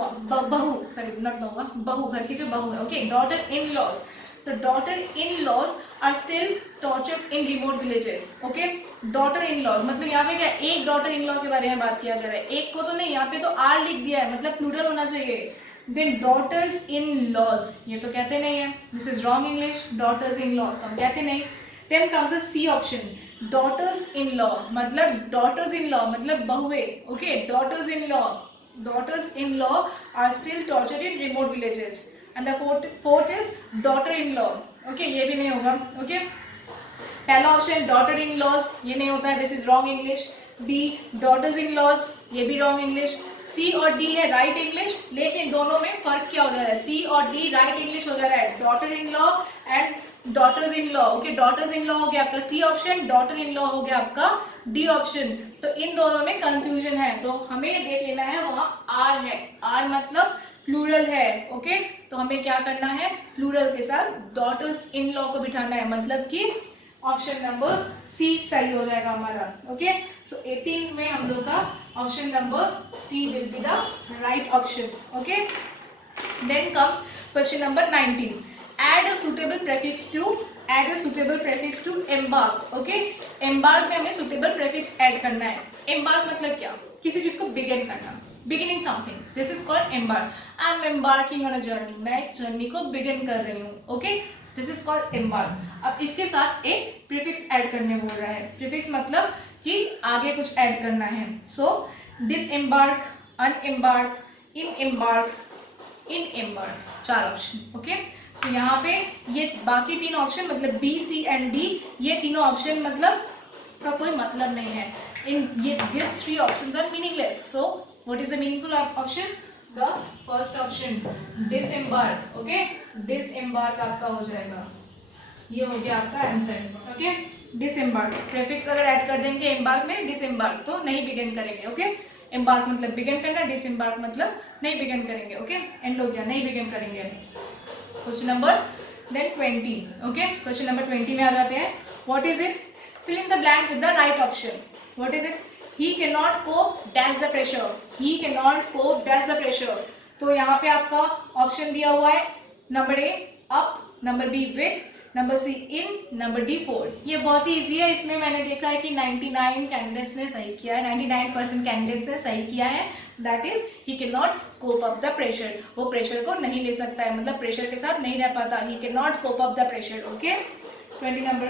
सॉरी नॉट बहू, घर की जो बहू है। Okay, daughter in laws. So daughter-in-laws are still tortured in remote villages. Okay, daughter-in-laws मतलब यहाँ पे क्या है? एक daughter-in-law के बारे में बात किया जा रहा है, एक को तो नहीं, यहाँ पे तो R लिख दिया है, मतलब प्लूरल होना चाहिए। Then daughters-in-laws ये तो कहते नहीं है, this is wrong English. daughters-in-laws तो हम कहते नहीं। Then comes the C option, daughters-in-law मतलब daughters-in-law मतलब बहुएं। Okay, daughters-in-law are still tortured in remote villages. And the fourth is daughter-in-law. Okay, ये भी नहीं होगा। Okay, पहला ऑप्शन daughter-in-laws ये नहीं होता है, this is wrong English. B daughters-in-laws ये भी wrong English. C और D है right English, लेकिन दोनों में फर्क क्या हो जा रहा है? C और D right English हो जा रहा है, daughter-in-law and daughters-in-law. Okay, daughters-in-law हो गया आपका C ऑप्शन, daughter-in-law हो गया आपका D ऑप्शन। तो इन दोनों में कंफ्यूजन है, तो हमें देख लेना है वहाँ R है। R मतलब प्लूरल है। ओके, तो हमें क्या करना है? प्लूरल के साथ डॉटर्स इन लॉ को बिठाना है, मतलब कि ऑप्शन नंबर सी सही हो जाएगा हमारा। ओके, सो 18 में हम लोग का option number C will be the right option. Okay, then comes question number 19। Add a suitable prefix to embark. Okay, embark में हमें सुटेबल प्रेफिक्स ऐड करना है। एम्बार्क मतलब क्या? किसी चीज को बिगिन करना, beginning something, this is called embark. I am embarking on a journey, मैं एक जर्नी को बिगिन कर रही हूँ। Okay, this is called embark. अब इसके साथ एक प्रीफिक्स ऐड करने बोल रहा है। प्रीफिक्स मतलब कि आगे कुछ ऐड करना है। So disembark, unembark, inembark, inembark, 4 option. Okay, so यहाँ पे ये बाकी 3 ऑप्शन मतलब B, C एंड D, ये तीनों ऑप्शन मतलब का कोई मतलब नहीं है। इन ये these 3 options are meaningless. So what is the meaningful option? The first option, disembark. Okay, disembark आपका हो जाएगा, ये हो गया आपका आंसर। ओके, disembark प्रीफिक्स अगर ऐड कर देंगे embark में, disembark तो नहीं बिगिन करेंगे। ओके, embark मतलब बिगिन करना, disembark मतलब नहीं बिगिन करेंगे। ओके, एंड हो गया, नहीं बिगिन करेंगे। Question number then 20। Okay, question number 20 में आ जाते हैं। What is it? Fill in the blank with the right option. What is it? He cannot cope dash the pressure. He cannot cope dash the pressure. तो यहाँ पे आपका option दिया हुआ है, number A up, number B with, number C in, number D for। ये बहुत ही easy है, इसमें मैंने देखा है कि 99 कैंडिडेट्स ने सही किया है, 99% कैंडिडेट्स ने सही किया है। That is he can not cope up the pressure, वो प्रेशर को नहीं ले सकता है, मतलब प्रेशर के साथ नहीं रह पाता। He can not cope up the pressure. Okay, 20 number.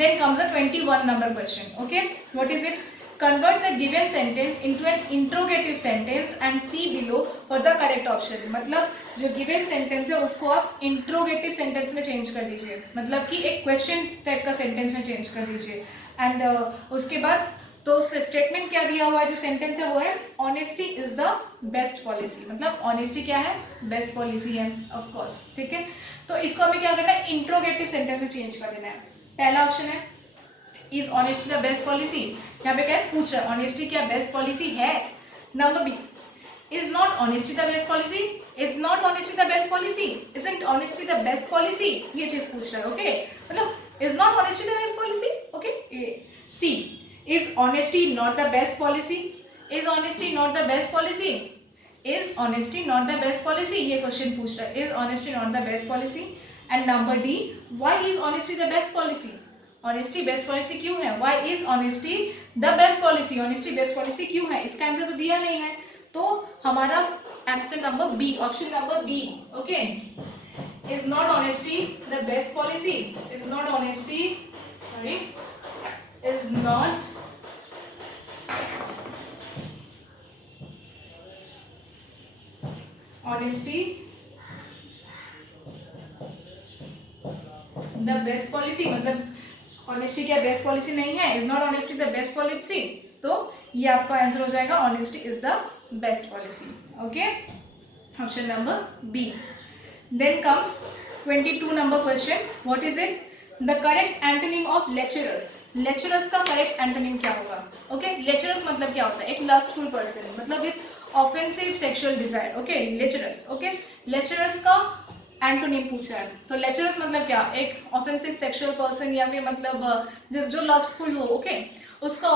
Then comes a 21 number question. Okay, what is it? Convert the given sentence into an interrogative sentence and see below for the correct option. मतलब जो given sentence है उसको आप interrogative sentence में change कर दीजिए, मतलब कि एक question टाइप का sentence में change कर दीजिए। and उसके बाद तो स्टेटमेंट क्या दिया हुआ है, जो सेंटेंस है वो है honesty is the best policy, मतलब ऑनेस्टी क्या है? बेस्ट पॉलिसी है ऑफ कोर्स। ठीक है, तो इसको हमें क्या करना है? इंट्रोगेटिव सेंटेंस में चेंज कर देना है। पहला ऑप्शन है is honesty the best policy, यहाँ पे क्या है? पूछ रहा है ऑनेस्टी क्या बेस्ट पॉलिसी है। Number B, is not honesty the best policy, is not honesty the best policy, isn't honesty the best policy, ये चीज पूछ रहा है। ओके, मतलब is not honesty the best policy. Okay, C is honesty not the best policy, is honesty not the best policy, is honesty not the best policy, ये question पूछ रहा है, is honesty not the best policy। and number D, why is honesty the best policy, honesty best policy क्यों है? why is honesty the best policy, honesty best policy क्यों है? इसका answer तो दिया नहीं है, तो हमारा answer number B, option number B. Okay, Is not honesty the best policy? Is not honesty, sorry, is not honesty the best policy, मतलब ऑनेस्टी क्या बेस्ट पॉलिसी नहीं है? Is not honesty the best policy, तो ये आपका answer हो जाएगा honesty is the best policy. Okay, option number B. Then comes 22 number question. What is it? The correct antonym of lecherous. Lecherous का correct antonym क्या होगा? Okay, lecherous मतलब क्या होता है? एक लस्टफुल पर्सन, मतलब with offensive sexual desire. Okay, lectures. Okay, lectures का एंटोनिम पूछा है, तो लेक्चरस मतलब क्या? एक ऑफेंसिव सेक्सुअल पर्सन, या फिर मतलब जो लस्टफुल हो. ओके, उसका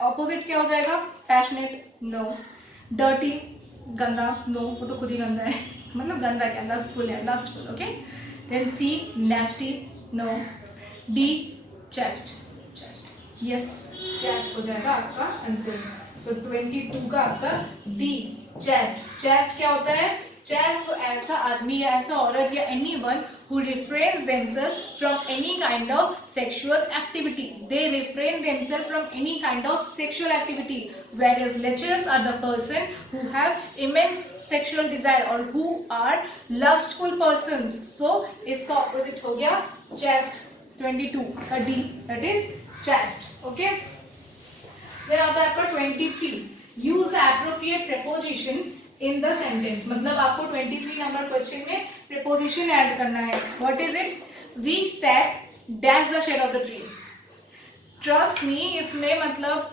ऑपोजिट क्या हो जाएगा? Passionate, no. डर्टी, गंदा, नो, वो तो खुद ही गंदा है. मतलब गंदा क्या? लस्टफुल है, lustful. Okay, then C nasty, no. D chaste, chaste, yes, chaste हो जाएगा आपका आंसर. सो 22 का आपका डी चेस्ट. चेस्ट क्या होता है? चेस्ट तो ऐसा आदमी या ऐसा औरत या anyone who refrains themselves from any kind of sexual activity. They refrain themselves from any kind of sexual activity. Whereas lecherous are the person who have immense sexual desire or who are lustful persons. So इसका opposite हो गया chest. 22 का D, that is chest. Okay. Then आता है आपका 23. Use the appropriate preposition in the sentence. मतलब आपको 23 नंबर क्वेश्चन में प्रीपोजिशन ऐड करना है. What is it? We sat dash the shade of the tree. Trust me, इसमें मतलब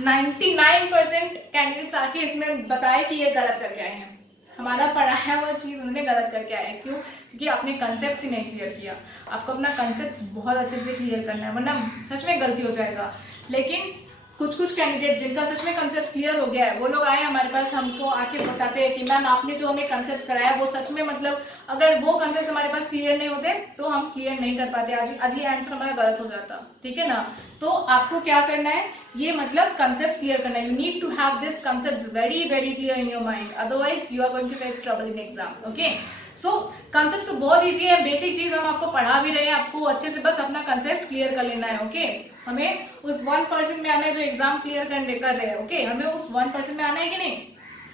99% कैंडिडेट्स आके इसमें बताए कि ये गलत करके आए हैं. हमारा पढ़ाया वो चीज़ उन्होंने गलत करके आए. क्यों? क्योंकि आपने कंसेप्ट ही नहीं क्लियर किया. आपको अपना कंसेप्ट बहुत अच्छे से क्लियर करना है, वरना सच में गलती हो जाएगा. लेकिन कुछ कैंडिडेट जिनका सच में कंसेप्ट क्लियर हो गया है, वो लोग आए हमारे पास, हमको आके बताते हैं कि मैम आपने जो हमें कंसेप्ट कराया वो सच में, मतलब अगर वो कंसेप्ट हमारे पास क्लियर नहीं होते तो हम क्लियर नहीं कर पाते. आज ये आंसर हमारा गलत हो जाता. ठीक है ना? तो आपको क्या करना है? ये मतलब कंसेप्ट क्लियर करना है. You need to have this concept very very clear in your mind, otherwise you are going to face trouble in exam. Okay, so concept तो बहुत ईजी है. बेसिक चीज हम आपको पढ़ा भी रहे हैं, आपको अच्छे से बस अपना कंसेप्ट क्लियर कर लेना है. ओके, हमें उस 1% में आना है जो एग्जाम क्लियर कर रहे हैं. ओके, हमें उस 1% में आना है कि नहीं?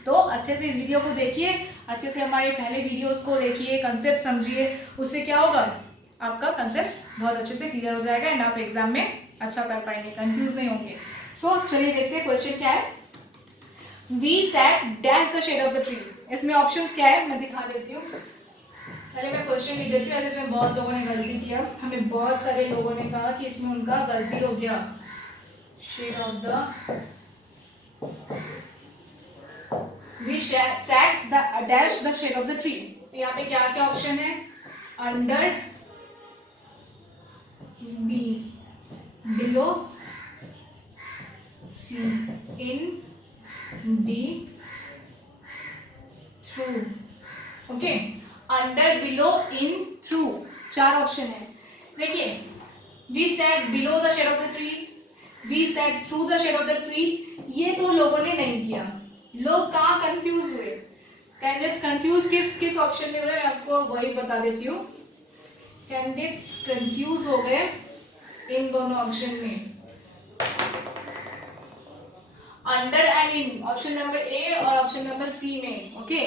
तो अच्छे से इस वीडियो को देखिए, अच्छे से हमारे पहले वीडियोस को देखिए, कंसेप्ट समझिए. उससे क्या होगा? आपका कंसेप्ट बहुत अच्छे से क्लियर हो जाएगा एंड आप एग्जाम में अच्छा कर पाएंगे, कंफ्यूज नहीं होंगे. सो चलिए देखते हैं क्वेश्चन क्या है. We sat dash the shade of the tree. इसमें ऑप्शंस क्या है मैं दिखा देती हूँ. पहले मैं क्वेश्चन लिख देती हूँ. इसमें बहुत लोगों ने गलती किया. हमें बहुत सारे लोगों ने कहा कि इसमें उनका गलती हो गया. Shade of the, we sat the dash the shade of the tree. यहाँ पे क्या क्या ऑप्शन है? Under, B, below, C, in, D, through. Okay, under, below, in, through, 4 option है. देखिए, we set below the shade of the tree, we set through the shade of the tree. ये तो लोगों ने नहीं किया. लोग कहाँ कंफ्यूज हुए? कैंडिडेट्स कंफ्यूज किस ऑप्शन में हुए? मैं आपको वही बता देती हूँ. कैंडिडेट्स कंफ्यूज हो गए इन दोनों ऑप्शन में, under and in, option number A और ऑप्शन नंबर सी में. ओके,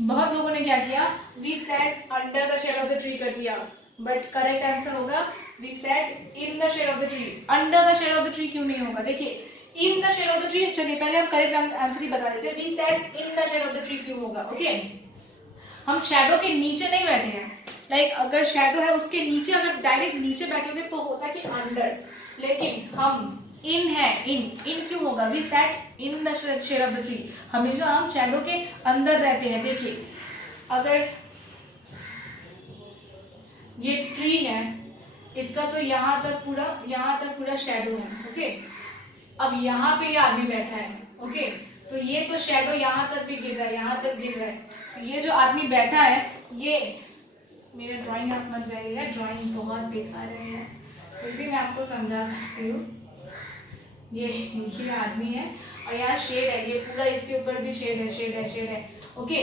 बहुत लोगों ने क्या किया? We set under the shade of the tree कर दिया, बट करेक्ट आंसर होगा we set in the shade of the tree. Under the shade of the tree क्यों नहीं होगा? देखिए, in the shade of the tree, चलिए पहले हम करेक्ट आंसर ही बता देते हैं. We set in the shade of the tree क्यों होगा? ओके, हम शैडो के नीचे नहीं बैठे हैं. लाइक अगर शैडो है उसके नीचे, अगर डायरेक्ट नीचे बैठे होते तो होता कि अंडर, लेकिन हम इन है. इन क्यों होगा? We set in the shade of the tree. हमेशा हम शैडो के अंदर रहते हैं. देखिए, अगर ये ट्री है, इसका तो यहाँ तक पूरा शैडो है. ओके, अब यहाँ पे ये आदमी बैठा है. ओके, तो ये तो शैडो यहाँ तक भी गिर रहा है, यहाँ तक गिर रहा है. तो ये जो आदमी बैठा है, ये मेरा ड्राइंग आप मत जाइएगा, ड्राइंग बहुत बेकार है, फिर भी मैं आपको समझा सकती हूँ. ये आदमी है और यहाँ शेड है, ये पूरा इसके ऊपर भी शेड है. ओके,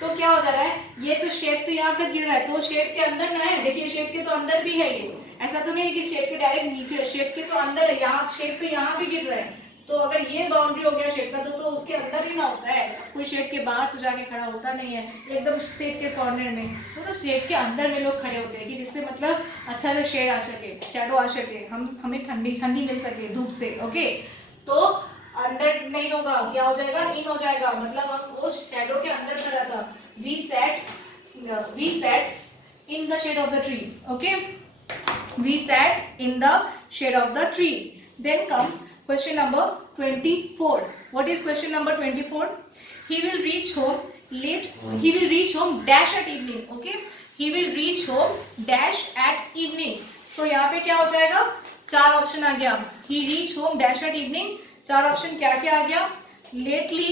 तो क्या हो जा रहा है, ये तो शेड तो यहाँ तक गिर रहा है, तो शेड के अंदर ना है, देखिए शेड के तो अंदर भी है ये, ऐसा तो नहीं है कि शेड के डायरेक्ट नीचे है, शेड के तो अंदर है, यहाँ शेड तो यहाँ भी गिर रहा है, तो अगर ये बाउंड्री हो गया शेड का तो उसके अंदर ही ना होता है, कोई शेड के बाहर तो जाके खड़ा होता नहीं है, एकदम शेड के कॉर्नर में, तो शेड के अंदर में लोग खड़े होते हैं कि जिससे मतलब अच्छा से शेड आ सके, शैडो आ सके, हमें ठंडी मिल सके धूप से। ओके, तो अंडर नहीं होगा, क्या हो जाएगा, इन हो जाएगा, मतलब हम वो शैडो के अंदर खड़ा था। We sat in the shade of the tree. Okay, we sat in the shade of the tree. Then comes question number 24. What is question number 24? He will reach home late. He will reach home dash at evening. Okay, he will reach home dash at evening. So यहाँ पे क्या हो जाएगा, चार option आ गया। He reach home dash at evening, चार option क्या क्या आ गया, lately,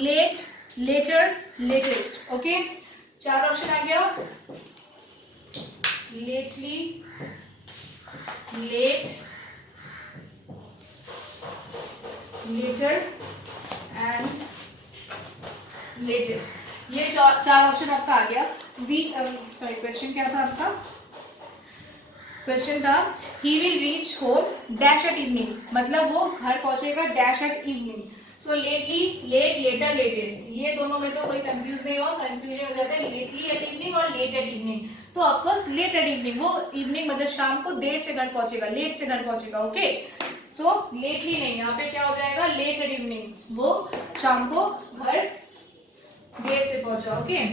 late, later, latest. Okay, चार ऑप्शन आ गया, lately, late, later and latest, ये चार ऑप्शन आपका आ गया। क्वेश्चन क्या था आपका, क्वेश्चन था he will reach home dash at evening, मतलब वो घर पहुंचेगा dash at evening। So lately, late, later, latest, ये दोनों में तो कोई कंफ्यूज नहीं हुआ, कंफ्यूजन हो जाता है lately at evening और late at evening। तो ऑफकोर्स late at evening, वो इवनिंग मतलब शाम को देर से घर पहुंचेगा, लेट से घर पहुंचेगा। ओके, सो लेटली नहीं, यहाँ पे क्या हो जाएगा, लेट एट इवनिंग, वो शाम को घर देर से पहुंचा। ओके,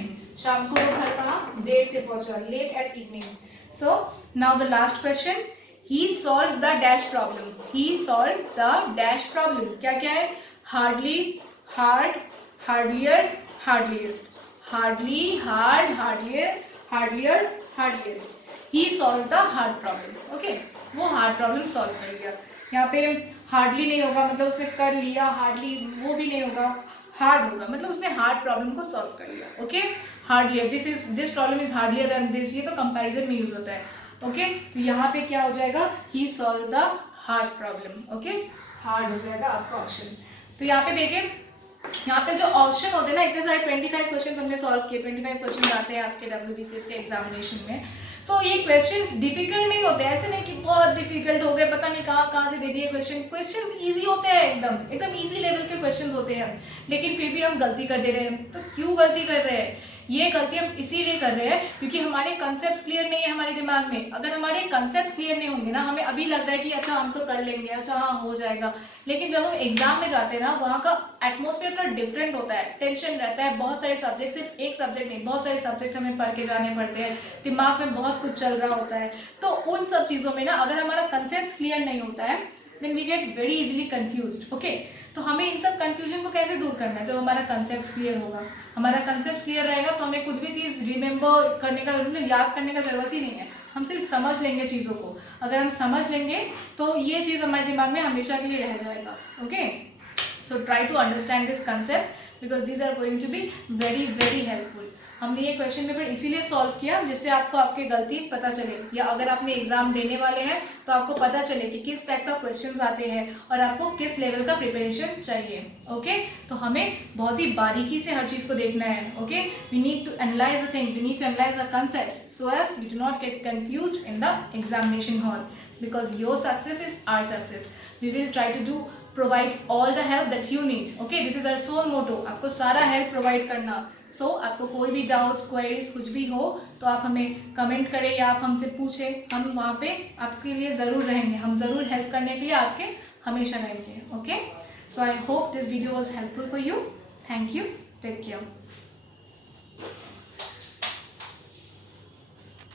शाम को वो घर कहाँ, देर से पहुंचा, late at evening. So now the last question, he solve the dash problem. He solve the dash problem, क्या क्या है, hardly, hard, hardlier, hardliest, hardly, hard, hardlier, hardlier, hardliest. He solve the hard problem. Okay, वो hard problem solve कर लिया। यहाँ पे hardly नहीं होगा, मतलब उसने कर लिया, हार्डली वो भी नहीं होगा, हार्ड होगा, मतलब उसने हार्ड प्रॉब्लम को सॉल्व कर लिया। Okay, hardlier, this problem is hardlier than this, ये तो कंपैरिजन में यूज होता है। ओके, तो यहाँ पे क्या हो जाएगा, he solve the hard problem. Okay, hard हो जाएगा आपका ऑप्शन। तो यहाँ पे देखिए, यहाँ पे जो ऑप्शन होते हैं ना, इतने सारे 25 क्वेश्चन हमने सॉल्व किए, 25 क्वेश्चन आते हैं आपके WBCS के एग्जामिनेशन में। सो ये क्वेश्चंस डिफिकल्ट नहीं होते, ऐसे नहीं कि बहुत डिफिकल्ट हो गए, पता नहीं कहाँ से दे दिए क्वेश्चंस इजी होते हैं, एकदम इजी लेवल के क्वेश्चंस होते हैं, लेकिन फिर भी हम गलती कर दे रहे हैं। तो क्यों गलती कर रहे हैं, ये गलती हम इसीलिए कर रहे हैं क्योंकि हमारे कंसेप्ट क्लियर नहीं है हमारे दिमाग में। अगर हमारे कंसेप्ट क्लियर नहीं होंगे ना, हमें अभी लग रहा है कि अच्छा हम तो कर लेंगे, अच्छा हाँ हो जाएगा, लेकिन जब हम एग्जाम में जाते हैं ना, वहाँ का एटमोसफेयर थोड़ा डिफरेंट होता है, टेंशन रहता है, बहुत सारे सब्जेक्ट, सिर्फ एक सब्जेक्ट नहीं, बहुत सारे सब्जेक्ट हमें पढ़ के जाने पड़ते हैं, दिमाग में बहुत कुछ चल रहा होता है। तो उन सब चीज़ों में ना अगर हमारा कंसेप्ट क्लियर नहीं होता है, then we get very easily confused. Okay, तो हमें इन सब कंफ्यूजन को कैसे दूर करना है, जब हमारा कंसेप्ट क्लियर होगा, हमारा कंसेप्ट क्लियर रहेगा तो हमें कुछ भी चीज़ रिमेंबर करने का, मतलब याद करने का जरूरत ही नहीं है, हम सिर्फ समझ लेंगे चीज़ों को। अगर हम समझ लेंगे तो ये चीज़ हमारे दिमाग में हमेशा के लिए रह जाएगा। Okay, so try to understand this concept because these are going to be very very helpful. हमने ये क्वेश्चन पेपर इसीलिए सॉल्व किया जिससे आपको आपके गलती पता चले, या अगर आपने एग्जाम देने वाले हैं तो आपको पता चले कि किस टाइप का क्वेश्चंस आते हैं और आपको किस लेवल का प्रिपरेशन चाहिए। ओके, तो हमें बहुत ही बारीकी से हर चीज़ को देखना है। Okay, we need to analyse the things, we need to analyse the concepts so as we do not get confused in the examination hall, because your success is our success. We will try to do provide all the help that you need. Okay, this is our sole motto, आपको सारा help provide करना। सो आपको कोई भी doubts, queries कुछ भी हो तो आप हमें कमेंट करें या आप हमसे पूछें, हम वहाँ पे आपके लिए ज़रूर रहेंगे, हम ज़रूर हेल्प करने के लिए आपके हमेशा रहेंगे। Okay, so I hope this video was helpful for you. Thank you, take care.